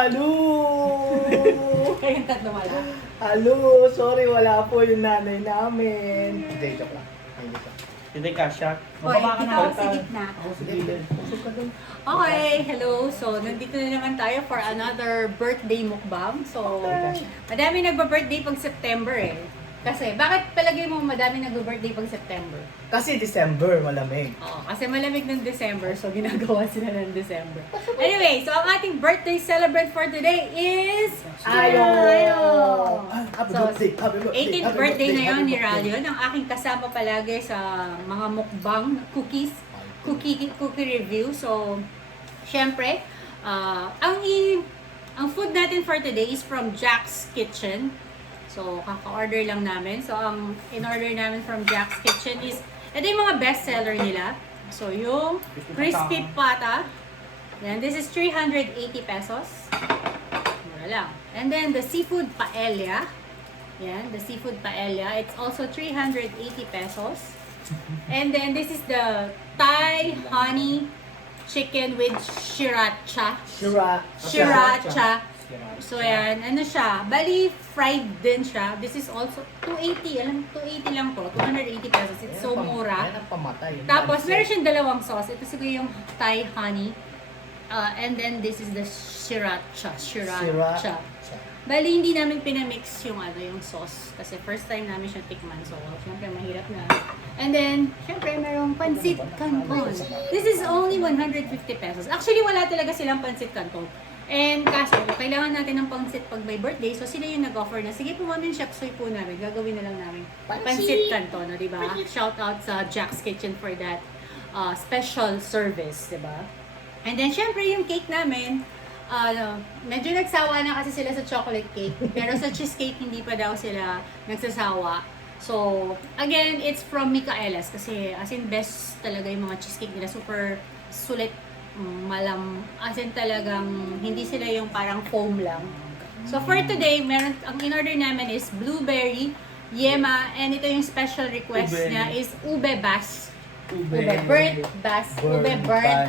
Halo! Kayong tatlo wala. Halo! Sorry, wala po yung nanay namin. Hindi, joke lang. Ay, hindi ka. Hindi kasha. Hoy, ikaw sa gitna. Ako sa gilid. Pusog ka dun. Okay, hello. So, nandito na naman tayo for another birthday mukbang. So, madami nagba-birthday pag September eh. Kasi, bakit palagay mo madami nagba-birthday pag September? Kasi December, malamig. Oo, kasi malamig ng December, so ginagawa sila ng December. Anyway, so ang ating birthday celebrant for today is... Ayo! So, Happy birthday, happy birthday, 18th happy birthday na yun happy ni birthday. Ralion, ang aking kasama palagi sa mga mukbang, cookie review. So, syempre, ang food natin for today is from Jack's Kitchen. So, kaka-order lang namin. So, ang in-order namin from Jack's Kitchen is, ito yung mga best seller nila. So, yung crispy pata. Yan, this is 380 pesos. Mura lang. And then, the seafood paella. Yan, the seafood paella. It's also 380 pesos. And then, this is the Thai honey chicken with sriracha. Sriracha. So, yan. Ano siya? Bali, fried din siya. This is also 280. Alam, 280 lang to. 280 pesos. It's so mura. Yan ang pamatay. Tapos, meron siyang dalawang sauce. Ito siguro yung Thai honey. And then, this is the sriracha. Sriracha. Bali, hindi namin pinamix yung yung sauce. Kasi first time namin siya tikman. So, syempre, mahirap na. And then, syempre, merong pansit canton. This is only 150 pesos. Actually, wala talaga silang pansit canton. And kaso, kailangan natin ng pansit pag may birthday. So, sila yung nag-offer na, sige po mami, chef soy po namin. Gagawin na lang namin pansit canton, no, diba? Shout out sa Jack's Kitchen for that special service, diba? And then, syempre, yung cake namin, medyo nagsawa na kasi sila sa chocolate cake. Pero sa cheesecake, hindi pa daw sila nagsasawa. So, again, it's from Micaela's. Kasi, as in, best talaga yung mga cheesecake nila. Super sulit, as in talagang, hindi sila yung parang foam lang. So, for today, ang in-order namin is blueberry, yema, and ito yung special request niya is ube bas. Burnt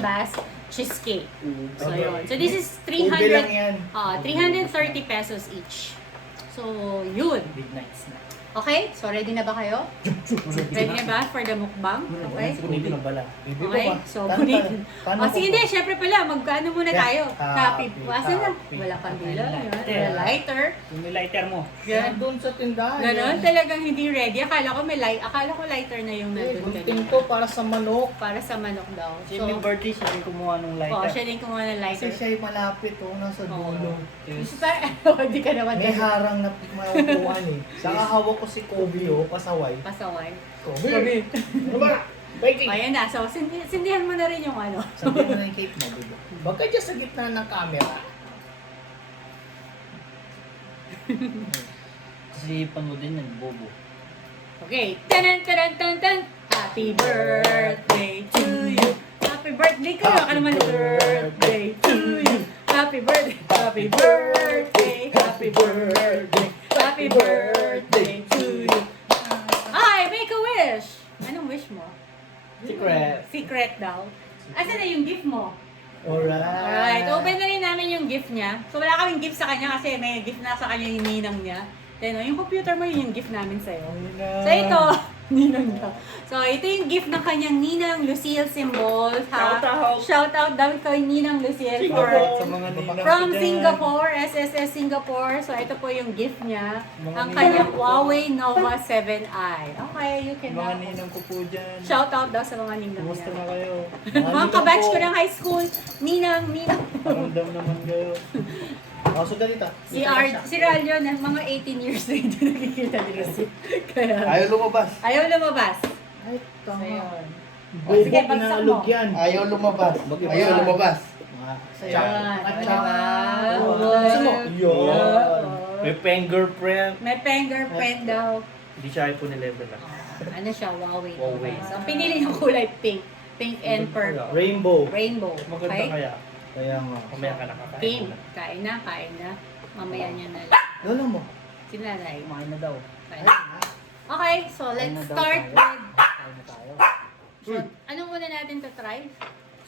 bas cheesecake. So, yun. So, this is Ube lang yan. 330 pesos each. So, yun. Midnight snack. Okay? So, ready na ba kayo? Ready na ba for the mukbang? Okay? Punitin ang bala. Okay? So, bunitin. Sige, hindi. Syempre pala, magkano muna tayo? Happy. Asa na? Wala kandila. Wala lighter. Yung lighter mo. Yan doon sa tindahan. Ganon, talagang hindi ready. Akala ko lighter na yung nandun Gunting kanina. to para sa manok. Para sa manok daw. So, may birthday siya rin kumuha ng lighter. siya din kumuha ng Kasi lighter. siya ay malapit nasa dulo. Gusto pa, hindi ka naman May ganun. harang na maupuan eh. Saka hawak ko si Kobe pasaway. Pasaway. Kobe! Ano ba? Baking! Ayan na. So, sindihan mo na rin yung ano. Sabihin mo na yung cake mo, diba? Huwag ka dyan sa gitna ng camera. Kasi panoodin yan, bobo. Okay. Tanan, tanan, tanan, tanan. Happy birthday to you. Happy birthday ka. Ka naman birthday to you. Happy birthday. Happy birthday. Happy birthday. Happy birthday to you. Ay, make a wish. Anong wish mo? Secret. Secret daw. Asan na yung gift mo? Alright, Alright. open na rin namin yung gift niya. So wala kaming gift sa kanya kasi may gift na sa kanya yung ninang niya. Then, yung computer mo yun yung gift namin sa'yo. So ito, ninang daw. So ito yung gift ng kanyang ninang Lucille symbol. Shout out daw kay ninang Lucille for Sa mga ninang from ko dyan. Singapore, SSS Singapore. So ito po yung gift niya. Mga Ang ninang kanyang ko. Huawei Nova 7i. Okay, you can Mga now. ninang ko po dyan. Shout out daw sa mga ninang Kumusta niya. na kayo? Mga kabatch ko ng high school, ninang. Paramdam naman kayo. So ganito. Si Ralio na mga 18 years na hindi nakikita ni Lucy. Kaya, Ayaw lumabas. ayaw lumabas. Ay, So, tama. yun. Bobo, Sige, bagsak pinalog mo. yan. Ayaw lumabas. Ayaw lumabas. Saya. Yan, At o, saka, diba? gusto mo? Yun. May fingerprint. May fingerprint daw. Hindi siya iPhone 11 lang. Ano siya, Huawei. Huawei. So, ang pinili yung kulay pink. Pink and purple. Rainbow. Rainbow. Maganda Okay? kaya. Kaya nga. Mamaya ka nakakain Game. muna. Kain na. Mamaya niya na. Lolo mo. Sinanay. Kumain na daw. Kain na. Okay, so let's start with... Kain na tayo. So, ano muna natin to try?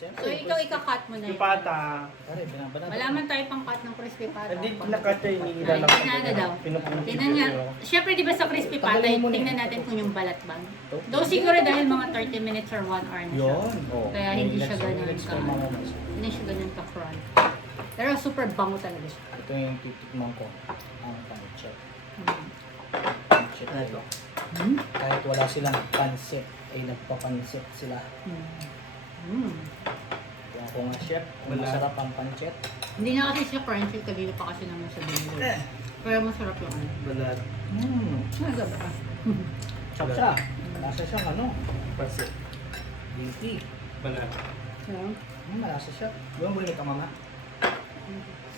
So, ikaw ika-cut mo na Yung yun. pata. Pare, binabanat. Malaman tayo pang cut ng crispy pata. Hindi nakat siya, hinihila lang. Tingnan daw. Tingnan nga. Siyempre, di ba sa crispy pata, tingnan natin kung yung balat ba. Though siguro dahil mga 30 minutes or 1 hour na siya. Yun. Oh. Kaya hindi siya ganun Next ka. time, mamamas. Hindi siya ganun ka-front. Pero super bango talaga siya. Ito yung titikman ko. Ang pancit. Mm. Pancit na ito. Kahit wala silang pancit, ay nagpapancit sila. Mm. Kaya ako nga chef, kung Wala. masarap ang pancit. Hindi na kasi siya crunchy, kanina pa kasi naman siya binili. Pero masarap yung ano. Balat. Talaga ba? Chop siya. Malasa siyang ano, Pasit. beefy. Balat. Malasa siya. Yung bulinig ka mama.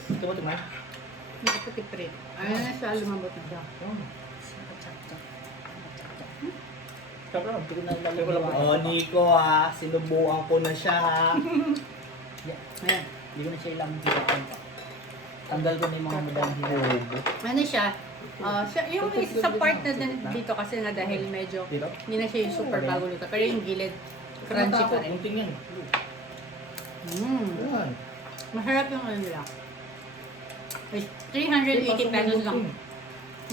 Ito mo tingnan. Hindi ko tiprit. Ayun na siya, lumabot na siya. Yun. Sarap. Hindi ko na ilalagay. Oh, Nico ha. Sinubukan ko na siya ha. Ayan. Hindi ko na siya ilang hilakan pa. Tanggal ko na yung mga madaming hilakan. Ano siya? Yung isa sa part na dito kasi nga dahil medyo Dito? hindi na siya yung super bago luto. Pero yung gilid, crunchy pa rin. Kunting yan. Yan. Masarap yung ano nila. 380 pesos lang.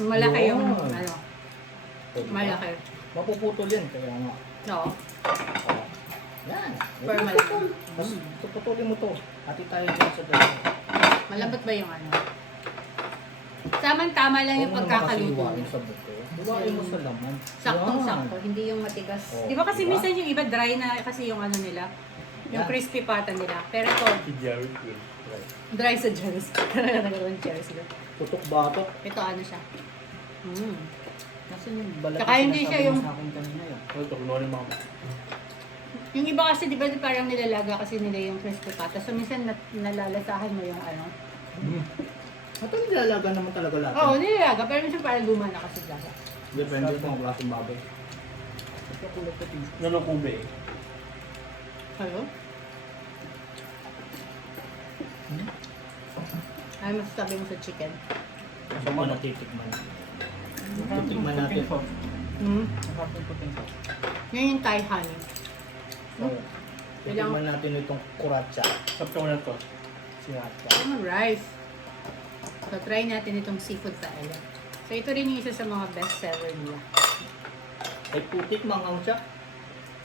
Malaki yung Yun. ano. Malaki. Mapuputol yan. Kaya nga. Oo. Oh. Yan. Super malaki. Mas puputulin mo to. Hati tayo dyan sa dalawa. Malambot ba yung ano? Tamang-tama lang yung pagkakaluto. Huwag mo sa buto. Huwain mo sa laman. Saktong-sakto, hindi yung matigas. Oh, Di ba kasi diba? minsan yung iba dry na kasi yung ano nila, yung Yeah. crispy pata nila. Pero ito, Si Jerry Quinn. dry sa Jerry's. Nagkaroon Jerry's doon. Putok batok. Ito ano siya. Nasaan yung balat? Tsaka na hindi sinasabi siya yung- mo sa akin kanina yun? Ito, kunwari mga. Yung iba kasi di ba parang nilalaga kasi nila yung crispy pata. So minsan nalalasahan mo yung ano. Ito nilalaga naman talaga lahat. Oo, nilalaga. Pero minsan parang luma na kasi lasa. Depende kung ang klaseng baboy. Nalukube eh. Hello? Ay, masasabi mo sa chicken. Sa mga natitikman. Titikman natin. Masarap yung puting sauce. Yan yung Thai honey. So, titikman natin itong kuratsa. Sarap ko na to. Sirata. Yung rice. So, try natin itong seafood paella. So, ito rin yung isa sa mga best seller nila. Ay putik manghang siya.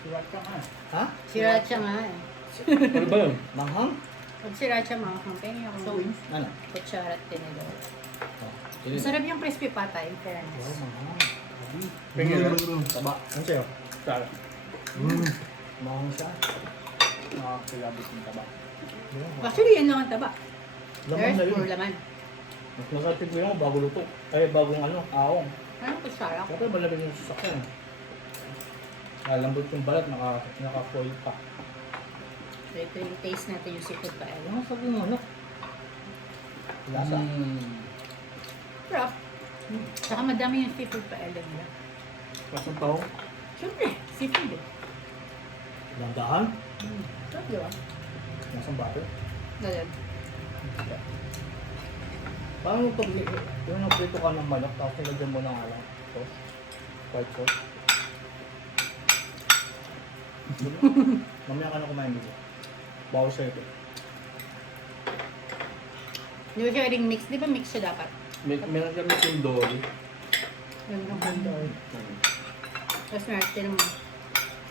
Sirata nga. Ha? Sriracha nga eh. Ano ba yun? Manghang? Pag sriracha mga kampeng yung Ano? kutsara at tinidor. Oh, Masarap yung crispy pata in Wow, fairness. manghang. Pingin. Taba. Ano sa'yo? Sarap. Manghang siya. Nakakilabot yung taba. Actually, yan lang ang taba. Laman There's na pure yun. laman. Mas masarap yung mo bago luto. Ay, bagong ano, aong. Ano kutsara? Siyempre, malabing yung sasakyan. Lambot yung balat, naka-foil pa. So, ito yung taste natin yung seafood paella. Ano sabi mo, ano? Lasa. Sarap. Saka madami yung seafood paella nila. Masang tao. Siyempre, seafood eh. Dandahan. Sarap, di ba? Nasang bato. Galing. Paano pag yung naprito ka ng manok, tapos nilagyan mo ng alang sauce? White sauce? Mamaya ka na kumain dito. Bawas sa'yo ito. Di ba siya ring mix? Di ba mix siya dapat? Meron kami yung dory. Yung condor. Tapos natin mo.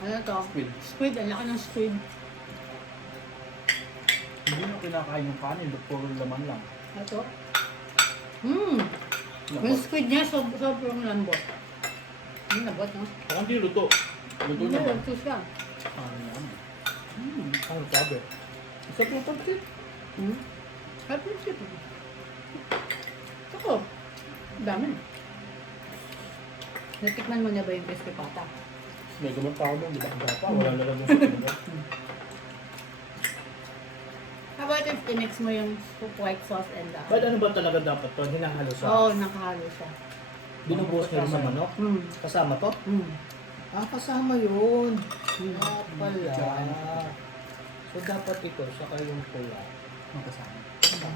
Ano to? Squid. Squid. Ang laki ng squid. Hindi na kinakain yung kanin. Puro laman lang. Ito. Yung squid niya, sobrang lambot. Yung labot, no? Parang di luto. Luto Hindi, naman. ito siya. Ano yan? Ano sabi? Isa po pansit. Sarap yung seafood. Ako. Dami. Natikman mo na ba yung crispy pata? May gamot pa ako doon. Di ba? Wala na lang sa kanila. How about if tinix mo yung white sauce and the... Ba't ano ba talaga dapat to? Hinahalo sa... Oo, nakahalo siya. Binubuhos nila sa manok? Kasama to? Ah, kasama yun. Ah, pala. So, dapat ito, saka yung pula. Magkasama. So,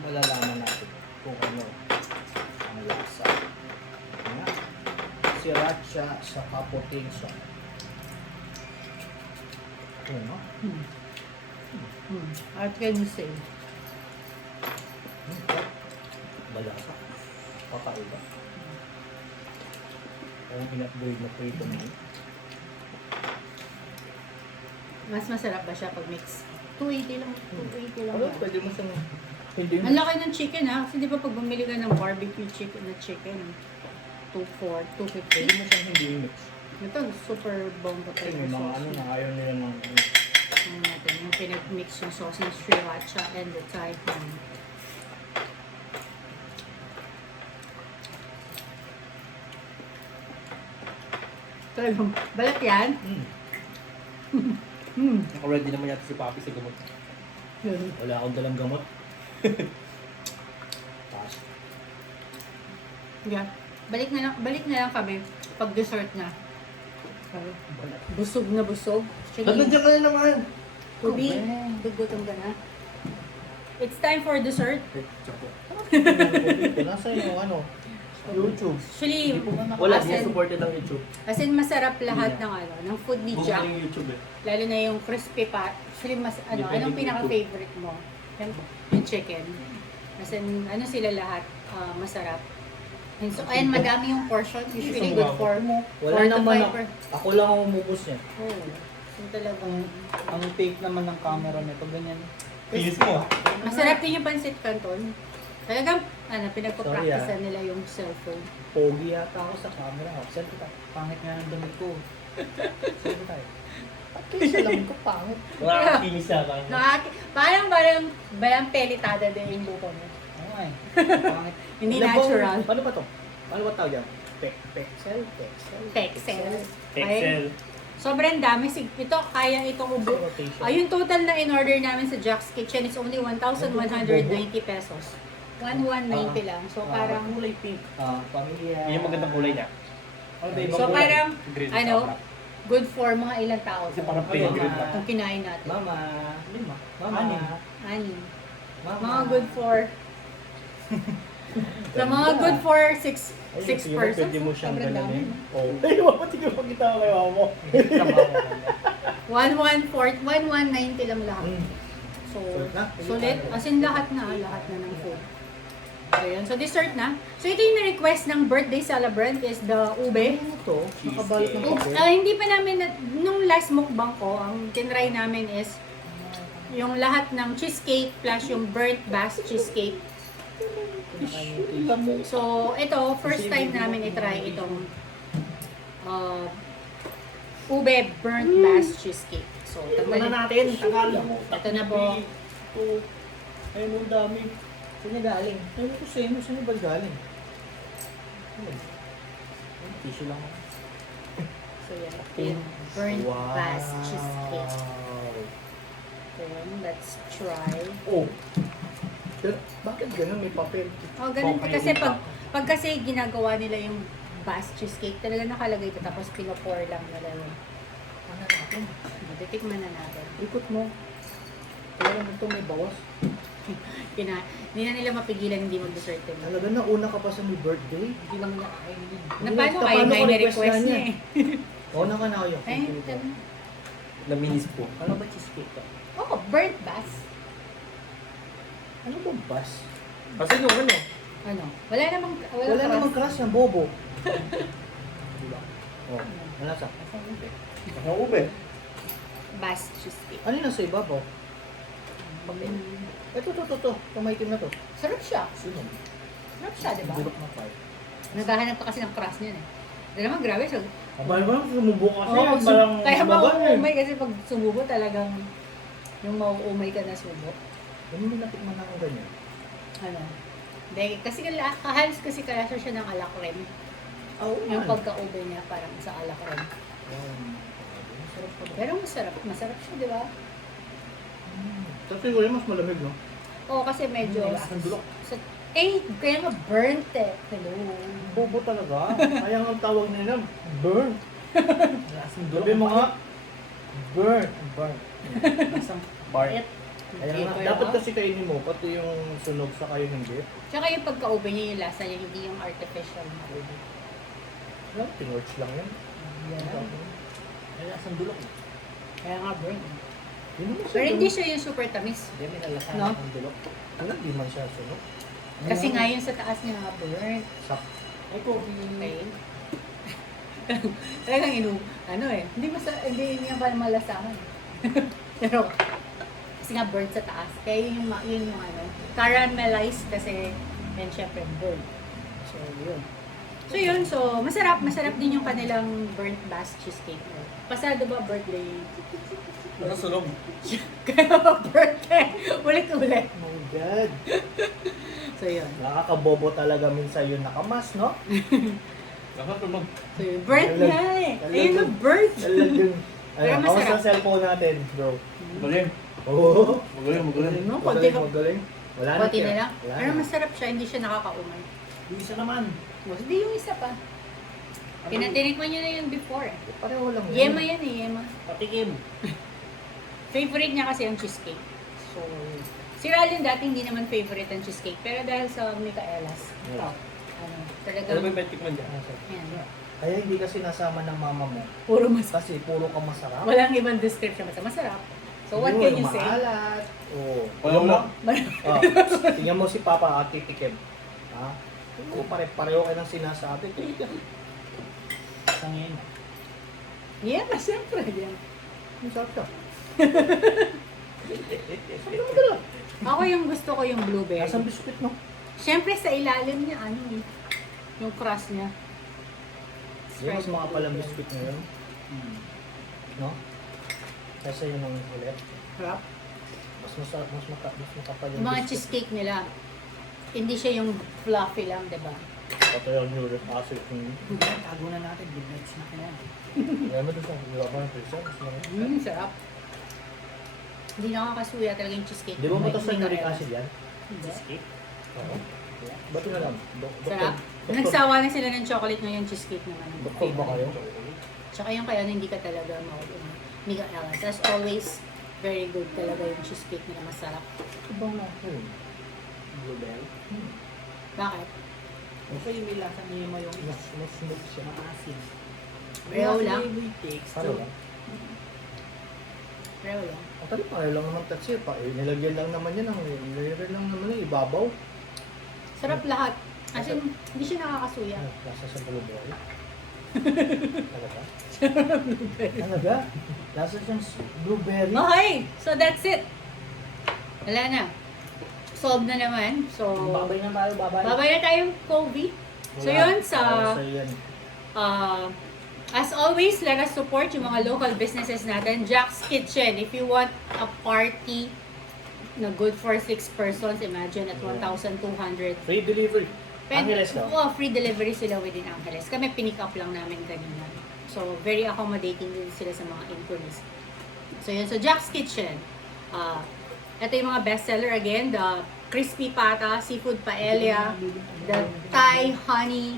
malalaman natin kung ano ang lasa. Ayan. Sriracha sa puting sauce. Oo nga. What can you say? Malasa. Kakaiba. Ang in-upgrade na prito mo. Mas masarap ba siya pag mix? 280 lang. 280 lang. Ano, yan. pwede mo siyang hindi Ang laki ng chicken ha. Kasi di ba pag bumili ka ng barbecue chicken na chicken, 250. pwede mo siyang hindi mix. Ito, super bomba pa Kasi yung may mga sauce. ano na ayaw nila ng Ano natin, yung pinag-mix yung sauce ng sriracha and the Thai honey. Talagang, balat yan? Naka-ready naman yata si Papi sa gamot. Wala akong dalang gamot. Taas. Yeah. Balik na lang kami pag dessert na. Busog na busog. Ba't nandiyan ka na naman? Kubi, dugutom ka na. It's time for dessert. Nasa yung ano? YouTube. Actually, Wala, as hindi in, supported ang YouTube. as in masarap lahat ng ano, ng food ni Google Jack. yung YouTube eh. Lalo na yung crispy pat. Actually, mas, ano, Depende anong kung pinaka-favorite mo? Yung chicken. As in, ano sila lahat, masarap. And so, ayan, madami yung portion. Usually good for Wala 4 to naman 5 ako. Ako lang ang umubos niya. Oh, so talagang, Ang take naman ng camera nito, ganyan. Kinis mo. masarap din yung pancit canton. Talagang, ano, Sorry, pinagpapracticean nila yung cellphone. Pogi yata ako sa camera. Selfie tayo. Pangit nga ng damit ko. Selfie tayo. At kaysa lang ko pangit. Wala kang kinis sa akin. Parang pelitada din yung buko mo. Oo nga eh. Pangit. Hindi Alam mo, natural. Paano ba to? Paano ba tawag yan? Pexel? Pexel. Excel. Sobrang dami. Ito, kaya itong ubo. Rotation. Yung total na in-order namin sa Jack's Kitchen is only 1,190 pesos. 1,190 lang. So, parang, kulay pink. Pamilya. Yun yung magandang kulay niya. so parang, Green ano, sa black. good for mga ilang tao. Kasi parang plain Mama. green lang. Kung kinain natin. Mama. Lima. Mama. Anim. Mama. Mga good for, sa mga good for six persons. Pwede mo siyang Sobrang dami. gano'n. Oh. Ay, mama, tigil pa kita kay mama mo. 1,190 lang lahat. So, Sulit na? sulit. As in, lahat na ng food. So, yun. So, dessert na. So, ito yung na-request ng birthday celebrant is the ube. Ano to? Nakabalot ng papel. Hindi pa namin, nung last mukbang ko, ang tinry namin is yung lahat ng cheesecake plus yung burnt bass cheesecake. So, ito, first time namin itry itong ube burnt bass cheesecake. So, tanggalin natin. Tagalog mo. Ito na po. Ayun, ang dami. Saan niya galing? Ayun ko sa'yo. Saan ba galing? Tissue lang. So, yan. Yung burnt bass cheesecake. So, yun. Let's try. Oh. Pero, bakit ganun may papel? Oh, ganun. Okay, Kasi yung pag kasi ginagawa nila yung bass cheesecake, talaga nakalagay ito. Tapos pinapour lang nila yun. Ano natin? Titikman na natin. Ikot mo. Kaya naman ito may bawas. Hindi na nila mapigilan hindi mag-dessert yun. Talaga na, una ka pa sa may birthday. Hindi lang niya kainin. Na paano kayo? Paano May ko na-request request niya niya? eh. Una ka na ako yung Ay, ito na. Na minis po. Ano ba cheesecake to? Oh, burnt bass. Ano ba bus? Kasi nung ano, Ano? Wala namang Wala namang crust. crush ng bobo. Diba? Oh, ano sa? ang ube. Bass cheesecake. Ano yung nasa ibabaw? Ito. Itong maitim na to. Sarap siya. Sunog. Sarap siya, di ba? Bulok na pa. Naghahanap ka kasi ng crust niyan eh. Hindi naman, grabe. So, Abay ba? Sumubo kasi. Oo, Parang kaya mabagal eh. mauumay kasi pag sumubo talagang yung mauumay ka na subo. Ano mo natikman na ng ganyan? Ano? Hindi, kasi kahalos kasi kalasa siya ng alakren. Oo. Yung pagka-ube niya parang sa alakren. Masarap pa ba? Pero masarap siya, di ba? Sa siguro mas malamig, no? Oo, kasi medyo... May lasang bulok. Kaya nga burnt eh. Hello. Bobo talaga. Kaya nga ang tawag nila, burn. Lasang Sabi mo nga, burn. Burn. Lasang Bar. Kaya nga, dapat kasi kainin mo, pati yung sunog sa kayo hindi. Tsaka yung pagka-ube niya yung lasa niya, hindi yung artificial na ube. Wala, tinorch lang yan. Ay, lasang dulok. Kaya nga burnt. Yun naman siya. Pero hindi siya yung super tamis. Hindi, may nalasahan No? akong bulok. Ano, di man siya sunog. Kasi nga yung sa taas niya nga burnt. Sak. Ay, coffee. Okay. Talagang hindi niya pa malasahan. Pero, kasi nga burnt sa taas. Kaya yun yung caramelized kasi, and syempre burnt. So, yun. So, masarap din yung kanilang burnt Basque cheesecake. Pasado ba birthday? Nakasulog. Kaya birthday. Ulit-ulit. Oh my God. So, yun. Nakakabobo talaga minsan yung nakamas, no? Nakasulog. So, yun. Burnt Talag- nga eh. talag- Ayun na burnt. Talagang, Pero ano, kawas masarap. ang cellphone natin, bro. Magaling. Oo. Magaling, magaling. No, konti Magaling, magaling. Wala na Konti siya. na lang. Wala Pero na. masarap siya, hindi siya nakakaumay. Yung isa naman. Hindi yung isa pa. Tinatinikman niyo na yun before eh. Pareho lang Yema yan eh, yema. Patikim. Favorite niya kasi yung cheesecake. So, si Ralyn dati hindi naman favorite ang cheesecake. Pero dahil sa Micaela's, Yeah. talagang, Ano ba yung petikman dyan? yan. Kaya hindi kasi nasama ng mama mo. Puro masarap. Kasi puro ka masarap. Walang ibang description basta masarap. So, what Yun, can you say? Maalat. Oo. Wala mo. Oh, tingnan mo si Papa at titikim. Ha? Oo, pare-pareho kayo ng sinasabi. Tangin. Yeah, siyempre. Yan. Ang sarap siya. Sabi naman ka lang. Ako yung gusto ko yung blueberry. Nasaan biskuit, no? Siyempre sa ilalim niya, yung crust niya. Yung mas mga palang biskuit ngayon. No? Kaysa yun ang ulit. Sarap. Mas makapal yung Yung mga biskuit. cheesecake nila, hindi siya yung fluffy lang, di ba? Ito yung uric acid. Tago na natin. Good nights na kaya. Kaya mo doon sa wala ng prisa. Sarap. Hindi nakakasuya talaga yung cheesecake. Di ba mo ito sa May uric Micaela. acid yan? Hindi. Cheesecake. Oo. Ba't yun na lang? Sarap. Nagsawa na sila ng chocolate ngayon, cheesecake naman. ang Doktor ba kayo? Tsaka yung kaya hindi ka talaga Micaela. As always, very good talaga yung cheesecake nila, masarap. Ibang na. Blueberry. Bakit? Kasi yung may lasa niya yung Mas smooth siya. maasin. Real lang? Paano ba? Pero lang. Actually, pareho lang naman tatsir pa. Nilagyan lang naman yan. Nilagyan lang naman yung ibabaw. Sarap lahat. As in, hindi siya nakakasuya. Lasa sa blueberry. Talaga? Talaga? Lasa siyang blueberry. Okay, so that's it. Wala na. Solved na naman. So, Babay na tayo, babay. babay na tayong Kobe. So Wala. yun, Para sa'yo yan. as always, let us support yung mga local businesses natin. Jack's Kitchen, if you want a party na good for 6 persons, imagine at 1,200. Free delivery. Angeles daw. Oo, free delivery sila within Angeles. Kami pinick up lang namin kanina. So, very accommodating din sila sa mga inquiries. So, yun. So, Jack's Kitchen. Ito yung mga bestseller again. The crispy pata, seafood paella, the Thai honey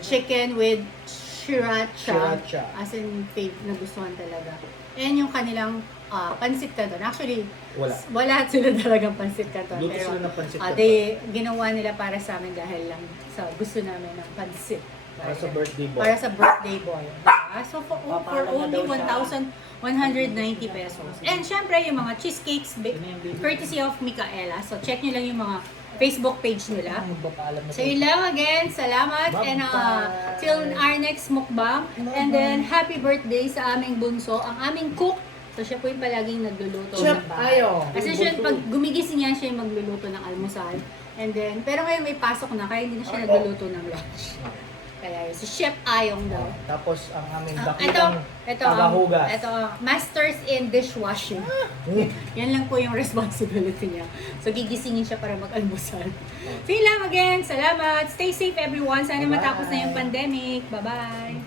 chicken with sriracha. Sriracha. As in, nagustuhan talaga. And yung kanilang pansit canton. Actually, wala sila talagang pansit canton. Luto Pero, sila ng pansit ginawa nila para sa amin dahil lang sa gusto namin ng pansit. Para sa birthday boy. Para sa birthday boy. So, for only 1,190 pesos. And syempre, yung mga cheesecakes, courtesy of Micaela. So, check nyo lang yung mga Facebook page nila. So, yun lang again. Salamat. And till our next mukbang. And then, happy birthday sa aming bunso, ang aming cook. So, siya po yung palaging nagluluto Chef ng bahay. Ayo. Kasi siya, pag gumigising yan, siya yung magluluto ng almusal. And then, pero ngayon may pasok na, kaya hindi na siya nagluluto ng lunch. Kaya yun, si Chef Ayong daw. Tapos ang aming Ito, dakilang tagahugas. ito, masters in dishwashing. Yan lang po yung responsibility niya. So, gigisingin siya para mag-almusal. So, yun lang again. Salamat. Stay safe everyone. Sana matapos na yung pandemic. Bye-bye.